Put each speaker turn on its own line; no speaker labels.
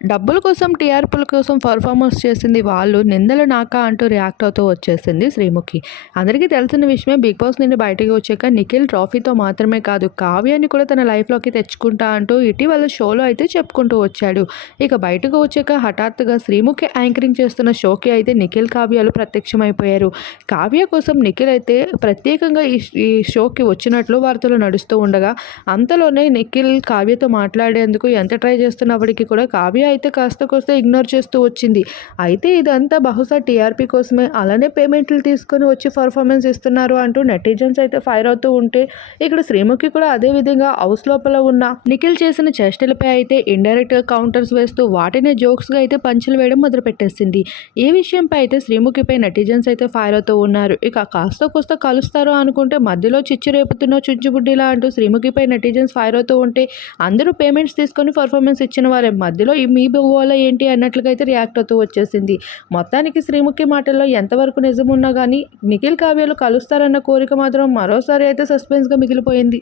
డబ్బుల కోసం టీఆర్పీల కోసం పర్ఫార్మెన్స్ చేసింది వాళ్ళు. నిందలు నాకా అంటూ రియాక్ట్ అవుతూ వచ్చేసింది శ్రీముఖి. అందరికీ తెలిసిన విషయమే బిగ్ బాస్ నుండి బయటకు వచ్చాక నిఖిల్ ట్రాఫీతో మాత్రమే కాదు కావ్యాన్ని కూడా తన లైఫ్లోకి తెచ్చుకుంటా అంటూ ఇటీవల షోలో అయితే చెప్పుకుంటూ వచ్చాడు. ఇక బయటకు వచ్చాక హఠాత్తుగా శ్రీముఖి యాంకరింగ్ చేస్తున్న షోకి అయితే నిఖిల్ కావ్యాలు ప్రత్యక్షమైపోయారు. కావ్య కోసం నిఖిల్ అయితే ప్రత్యేకంగా ఈ ఈ షోకి వచ్చినట్లు వార్తలు నడుస్తూ ఉండగా అంతలోనే నిఖిల్ కావ్యతో మాట్లాడేందుకు ఎంత ట్రై చేస్తున్నప్పటికీ కూడా కావ్య అయితే కాస్త కోస్త ఇగ్నోర్ చేస్తూ వచ్చింది. అయితే ఇదంతా బహుశా టీఆర్పీ కోసమే. అలానే పేమెంట్లు తీసుకొని వచ్చి పర్ఫార్మెన్స్ ఇస్తున్నారు అంటూ నెటిజన్స్ అయితే ఫైర్ అవుతూ ఉంటే ఇక్కడ శ్రీముఖి కూడా అదే విధంగా హౌస్ లోపల ఉన్న నిఖిల్ చేసిన చేష్టలపై అయితే ఇండైరెక్ట్ కౌంటర్స్ వేస్తూ వాటినే జోక్స్గా అయితే పంచులు వేయడం మొదలు పెట్టేసింది ఈ విషయంపై అయితే శ్రీముఖిపై నెటిజన్స్ అయితే ఫైర్ అవుతూ ఉన్నారు? ఇక కాస్త కోస్త కలుస్తారు అనుకుంటే మధ్యలో చిచ్చు రేపుతున్న చుంచుబుడ్డిలా అంటూ శ్రీముఖిపై నెటిజన్స్ ఫైర్ అవుతూ ఉంటే అందరూ పేమెంట్స్ తీసుకొని పర్ఫార్మెన్స్ ఇచ్చిన వారే. మధ్యలో ఈ మీ బోల ఏంటి అన్నట్లుగా అయితే రియాక్ట్ అవుతూ వచ్చేసింది. మొత్తానికి శ్రీముఖి మాటల్లో ఎంతవరకు నిజమున్నా కానీ నిఖిల్ కావ్యాలు కలుస్తారన్న కోరిక మాత్రం మరోసారి అయితే సస్పెన్స్గా మిగిలిపోయింది.